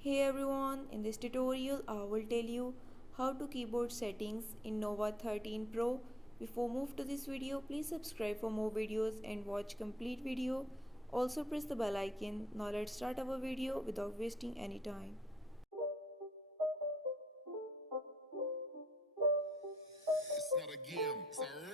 Hey everyone, in this tutorial I will tell you how to keyboard settings in Nova 13 Pro. Before move to this video, please subscribe for more videos and watch complete video. Also press the bell icon. Now let's start our video without wasting any time. It's not a game, it's a